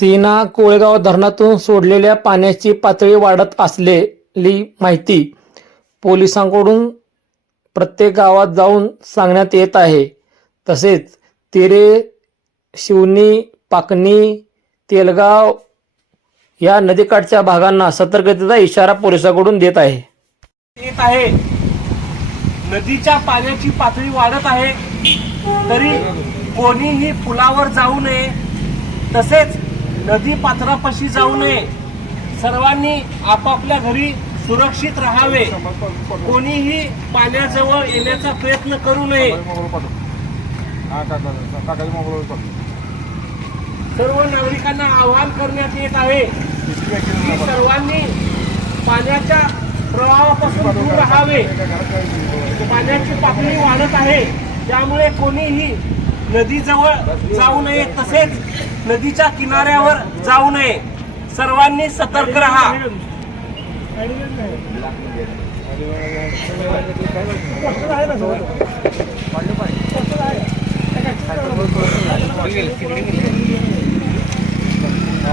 सीना कोळेगाव धरणातून सोडलेल्या पाण्याची पातळी वाढत असलेली माहिती पोलिसांकडून प्रत्येक गावात जाऊन सांगण्यात येत आहे. तसेच तिरे शिवनी पाकणी तेलगाव या नदीकाठच्या भागांना सतर्कतेचा इशारा पोलिसांकडून देत आहे. येत आहे. नदीच्या पाण्याची पातळी वाढत आहे. तरी कोणीही पुलावर जाऊ नये. तसेच नदी पात्रापाशी जाऊ नये. सर्वांनी आपापल्या घरी सुरक्षित राहावे. कोणीही पाण्याजवळ येण्याचा प्रयत्न करू नये. सर्व नागरिकांना आवाहन करण्यात येत आहे की सर्वांनी पाण्याच्या प्रवाहापासून दूर राहावे. पाण्याची पातळी वाढत आहे. त्यामुळे कोणीही नदीजवळ जाऊ नये तसेच नदीच्या किनाऱ्यावर जाऊ नये. सर्वांनी सतर्क राहा. आहे.